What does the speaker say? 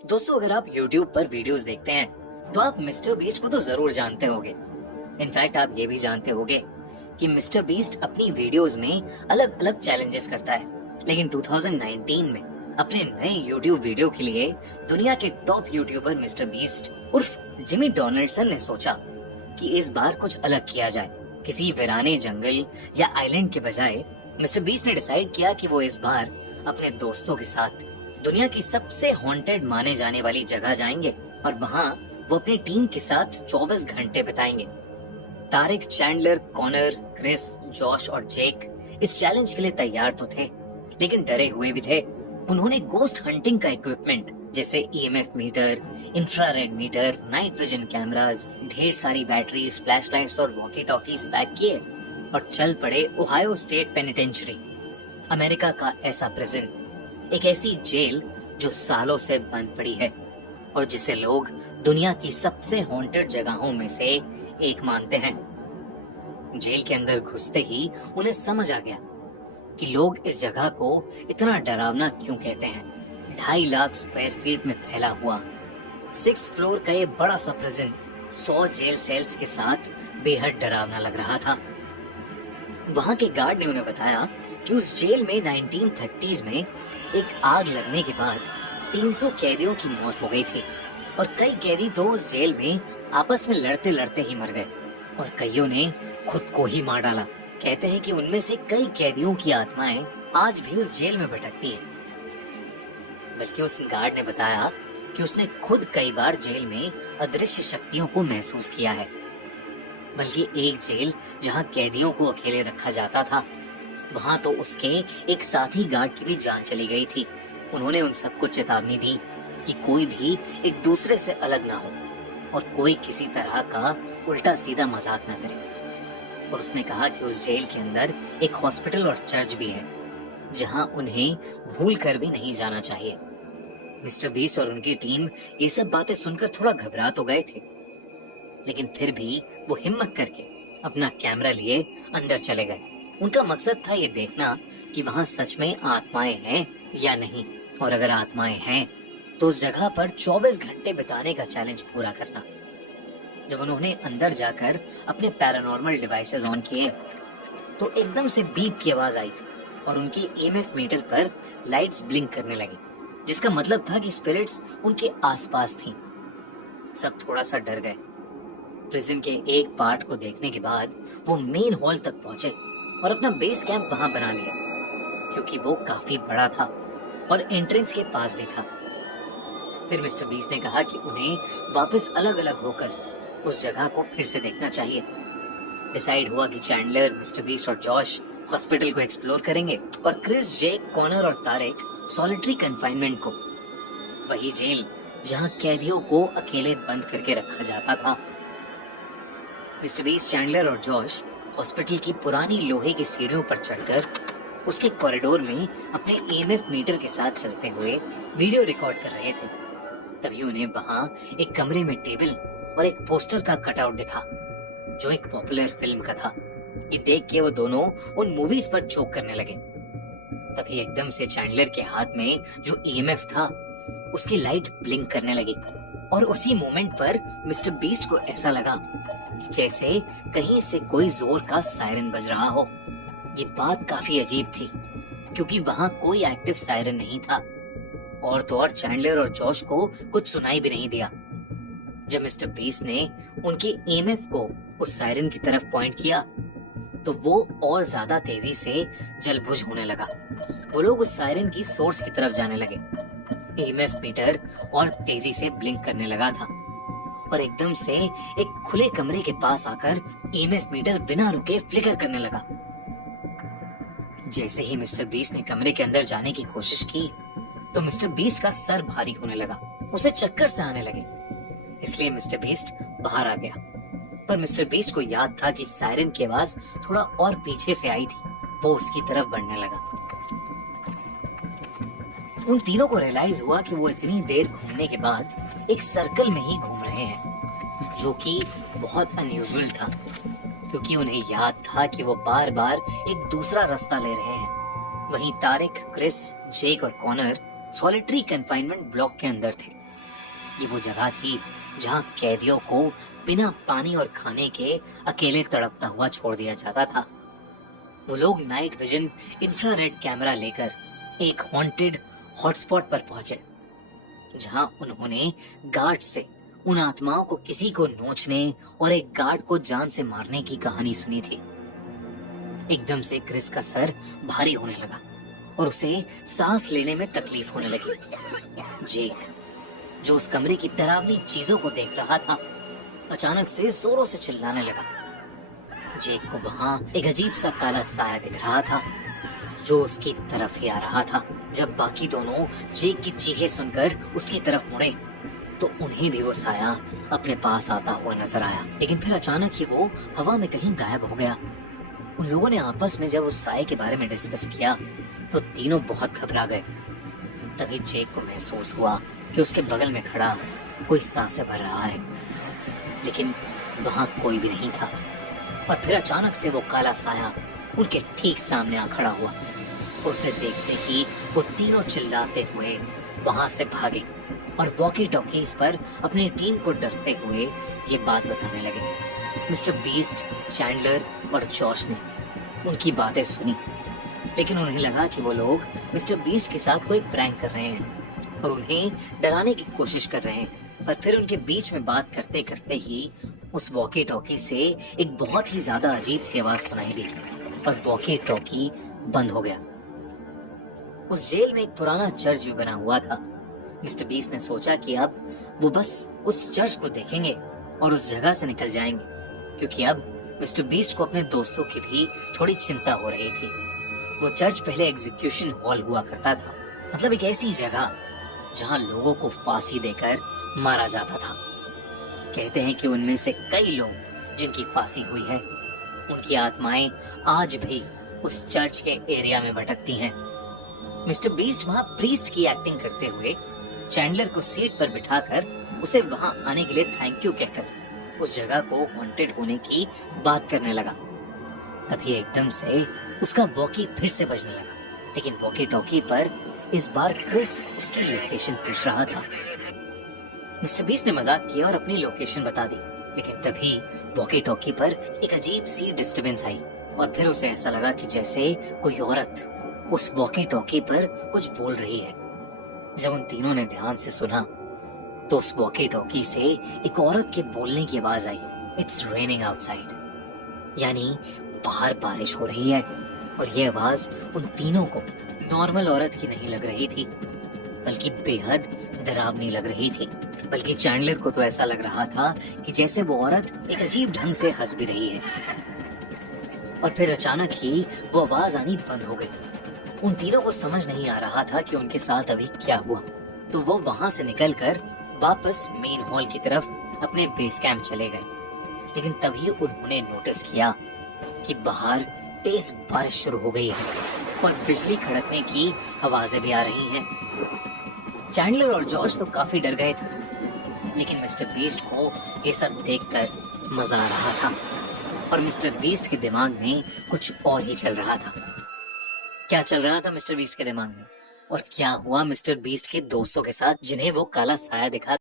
दोस्तों, अगर आप YouTube पर वीडियोस देखते हैं तो आप मिस्टर बीस्ट को तो जरूर जानते होंगे। इनफैक्ट आप ये भी जानते होंगे कि मिस्टर बीस्ट अपनी वीडियोस में अलग अलग चैलेंजेस करता है। लेकिन 2019 में अपने नए YouTube वीडियो के लिए दुनिया के टॉप यूट्यूबर मिस्टर बीस्ट उर्फ जिमी डोनाल्डसन ने सोचा कि इस बार कुछ अलग किया जाए। किसी वीराने जंगल या आइलैंड के बजाय मिस्टर बीस्ट ने डिसाइड किया कि वो इस बार अपने दोस्तों के साथ दुनिया की सबसे हॉन्टेड माने जाने वाली जगह जाएंगे और वहाँ वो अपनी टीम के साथ 24 घंटे बिताएंगे। Tariq, Chandler, Connor, Chris, Josh और जेक इस चैलेंज के लिए तैयार तो थे, लेकिन डरे हुए भी थे। उन्होंने गोस्ट हंटिंग का इक्विपमेंट जैसे EMF meter, infrared meter, night vision cameras, ढेर सारी बैटरीज, फ्लैशलाइट्स और वॉकी टॉकीज पैक किए और चल पड़े ओहायो स्टेट पेनिटेंचरी, अमेरिका का ऐसा प्रिजन, एक ऐसी जेल जो सालों से बंद पड़ी है और जिसे लोग दुनिया की सबसे हॉन्टेड जगहों में से एक मानते हैं। जेल के अंदर घुसते ही उन्हें समझ आ गया कि लोग इस जगह को इतना डरावना क्यों कहते हैं। 2.5 लाख स्क्वायर फीट में फैला हुआ 6 फ्लोर का ये बड़ा सा प्रिजन 100 जेल सेल्स के साथ बेहद डरावना लग रहा था। वहां के गार्ड ने उन्हें बताया कि उस जेल में 1930s में एक आग लगने के बाद 300 कैदियों की मौत हो गई थी और कई कैदी तो उस जेल में आपस में लड़ते लड़ते ही मर गए और कईयों ने खुद को ही मार डाला। कहते हैं कि उनमें से कई कैदियों की आत्माएं आज भी उस जेल में भटकती हैं। बल्कि उस गार्ड ने बताया कि उसने खुद कई बार जेल में अदृश्य शक्तियों को महसूस किया है। बल्कि एक जेल जहां कैदियों को अकेले रखा जाता था, वहां तो उसके एक साथी गार्ड की भी जान चली गई थी। उन्होंने उन सबको चेतावनी दी कि कोई भी एक दूसरे से अलग ना हो और कोई किसी तरह का उल्टा सीधा मजाक ना करे। और उसने कहा कि उस जेल के अंदर एक हॉस्पिटल और चर्च भी है जहां उन्हें भूल कर भी नहीं जाना चाहिए। मिस्टर बीस्ट और उनकी टीम ये सब बातें सुनकर थोड़ा घबरा तो गए थे, लेकिन फिर भी वो हिम्मत करके अपना कैमरा लिए अंदर चले गए। उनका मकसद था ये देखना कि वहां सच में आत्माएं हैं या नहीं, और अगर आत्माएं हैं तो उस जगह पर 24 घंटे बिताने का चैलेंज पूरा करना। जब उन्होंने अंदर जाकर अपने पैरानॉर्मल डिवाइसेस ऑन किए तो एकदम से बीप की आवाज आई और उनकी EMF मीटर पर लाइट्स ब्लिंक करने लगी, जिसका मतलब था कि स्पिरिट्स उनके आसपास थीं। सब थोड़ा सा डर गए। प्रिजन के एक पार्ट को देखने के बाद वो मेन हॉल तक पहुंचे और अपना बेस कैंप वहां बना लिया, क्योंकि वो काफी बड़ा था और एंट्रेंस के पास भी था। फिर मिस्टर बीस्ट ने कहा कि उन्हें वापस अलग अलग होकर उस जगह को फिर से देखना चाहिए। डिसाइड हुआ कि चैंडलर, मिस्टर बीस्ट और जॉश हॉस्पिटल को एक्सप्लोर करेंगे और क्रिस, जेक, कॉनर और तारिक सॉलिटरी कन्फाइनमेंट को, वही जेल जहां कैदियों को अकेले बंद करके रखा जाता था। मिस्टर बीस्ट, चैंडलर और जॉश हॉस्पिटल की पुरानी लोहे की सीढ़ियों पर चढ़कर उसके कॉरिडोर में अपने EMF मीटर के साथ चलते हुए वीडियो रिकॉर्ड कर रहे थे। तभी उन्हें वहां एक कमरे में टेबल और एक पोस्टर का कटआउट दिखा जो एक पॉपुलर फिल्म का था। ये देख के वो दोनों उन मूवीज पर चोक करने लगे। तभी एकदम से चैंडलर के हाथ में जो EMF था उसकी लाइट ब्लिंक करने लगी और उसी मोमेंट पर मिस्टर बीस्ट को ऐसा लगा जैसे कहीं से कोई जोर का सायरन बज रहा हो। ये बात काफी अजीब थी क्योंकि वहां कोई एक्टिव सायरन नहीं था, और तो और चैंडलर और जॉश को कुछ सुनाई भी नहीं दिया। जब मिस्टर बीस्ट ने उनकी EMF को उस सायरन की तरफ पॉइंट किया तो वो और ज्यादा तेजी से जलबुझ होने लगा। वो लोग उस सायरन की सोर्स की तरफ जाने लगे। EMF मीटर और तेजी से ब्लिंक करने लगा था और एकदम से एक खुले कमरे के पास आकर EMF मीटर बिना रुके फ्लिकर करने लगा। जैसे ही मिस्टर बीस्ट ने कमरे के अंदर जाने की कोशिश की तो मिस्टर बीस्ट का सर भारी होने लगा, उसे चक्कर से आने लगे। इसलिए मिस्टर बीस्ट बाहर आ गया, पर मिस्टर बीस्ट को याद था कि सायरन की आवाज थोड़ा और पीछे से आई थी। वो उसकी तरफ बढ़ने लगा। उन तीनों को रियलाइज हुआ कि वो इतनी देर घूमने के बाद एक सर्कल में ही घूम रहे हैं, जो कि बहुत अनयूजुअल था क्योंकि उन्हें याद था कि वो बार बार एक दूसरा रास्ता ले रहे हैं। वहीं तारिक, क्रिस, जेक और कॉनर सॉलिटरी कन्फाइनमेंट ब्लॉक के अंदर थे ये वो जगह थी जहाँ कैदियों को बिना पानी और खाने के अकेले तड़पता हुआ छोड़ दिया जाता था। वो लोग नाइट विजन इंफ्रारेड कैमरा लेकर एक हॉन्टेड हॉटस्पॉट पर पहुंचे, जहां उन्होंने गार्ड से उन आत्माओं को किसी को नोचने और एक गार्ड को जान से मारने की कहानी सुनी थी। एकदम से क्रिस का सर भारी होने लगा और उसे सांस लेने में तकलीफ होने लगी। जेक, जो उस कमरे की डरावनी चीजों को देख रहा था, अचानक से जोरों से चिल्लाने लगा। जेक को वहां एक अजीब सा काला साया दिख रहा था जो उसकी तरफ ही आ रहा था। जब बाकी दोनों जेक की चीखें सुनकर उसकी तरफ मुड़े तो उन्हें भी वो साया अपने पास आता हुआ नजर आया, लेकिन फिर अचानक ही वो हवा में कहीं गायब हो गया। उन लोगों ने आपस में जब उस साये के बारे में डिस्कस किया तो तीनों बहुत घबरा गए। तभी जेक को महसूस हुआ कि उसके बगल में खड़ा कोई सांसें भर रहा है, लेकिन वहां कोई भी नहीं था। और फिर अचानक से वो काला साया उनके ठीक सामने आ खड़ा हुआ। उसे देखते ही वो तीनों चिल्लाते हुए वहां से भागे और वॉकी टॉकीज पर अपनी टीम को डरते हुए ये बात बताने लगे। मिस्टर बीस्ट, चैंडलर और जॉश ने उनकी बातें सुनी, लेकिन उन्हें लगा कि वो लोग मिस्टर बीस्ट के साथ कोई प्रैंक कर रहे हैं और उन्हें डराने की कोशिश कर रहे हैं। पर फिर उनके बीच में बात करते करते ही उस वॉकी टॉकी से एक बहुत ही ज्यादा अजीब सी आवाज सुनाई दी और वॉकी टॉकी बंद हो गया। उस जेल में एक पुराना चर्च भी बना हुआ था। मिस्टर बीस्ट ने सोचा कि अब वो बस उस चर्च को देखेंगे और उस जगह से निकल जाएंगे, क्योंकि अब मिस्टर बीस्ट को अपने दोस्तों की भी थोड़ी चिंता हो रही थी। वो चर्च पहले एग्जीक्यूशन हॉल हुआ करता था, मतलब एक ऐसी जगह जहां लोगों को फांसी देकर मारा जाता था। कहते हैं कि उनमें से कई लोग जिनकी फांसी हुई है, उनकी आत्माएं आज भी उस चर्च के एरिया में भटकती हैं। मिस्टर बीस्ट वहां प्रीस्ट की एक्टिंग करते हुए चैंडलर को सीट पर बिठाकर उसे वहां आने के लिए थैंक यू कहकर उस जगह को हॉन्टेड होने की बात करने लगा। तभी एकदम से उसका वॉकी फिर से बजने लगा, लेकिन वॉकी टॉकी पर इस बार क्रिस उसकी लोकेशन पूछ रहा था। मिस्टर बीस्ट ने मजाक किया और अपनी लोकेशन बता दी, लेकिन तभी वॉकी टॉकी पर एक अजीब सी डिस्टरबेंस आई और फिर उसे ऐसा लगा कि जैसे कोई औरत उस वॉकी टॉकी पर कुछ बोल रही है। जब उन तीनों ने ध्यान से सुना तो उस वॉकी टॉकी से एक औरत के बोलने की आवाज आई, इट्स रेनिंग आउटसाइड, यानी बाहर बारिश हो रही है। और ये आवाज उन तीनों को नॉर्मल औरत की नहीं लग रही थी, बल्कि बेहद डरावनी लग रही थी। बल्कि चैंडलर को तो ऐसा लग रहा था कि जैसे वो औरत एक अजीब ढंग से हंस भी रही है। और फिर अचानक ही वो आवाज आनी बंद हो गई। उन तीनों को समझ नहीं आ रहा था कि उनके साथ अभी क्या हुआ, तो वो वहां से निकलकर वापस मेन हॉल की तरफ अपने बेस कैंप चले गए। लेकिन तभी उन्होंने नोटिस किया कि बाहर तेज बारिश शुरू हो गई है और बिजली कड़कने की आवाजें भी आ रही हैं। चैंडलर और जॉर्ज तो काफी डर गए थे, लेकिन मिस्टर बीस्ट को ये सब देखकर मजा आ रहा था और मिस्टर बीस्ट के दिमाग में कुछ और ही चल रहा था। क्या चल रहा था मिस्टर बीस्ट के दिमाग में और क्या हुआ मिस्टर बीस्ट के दोस्तों के साथ जिन्हें वो काला साया दिखा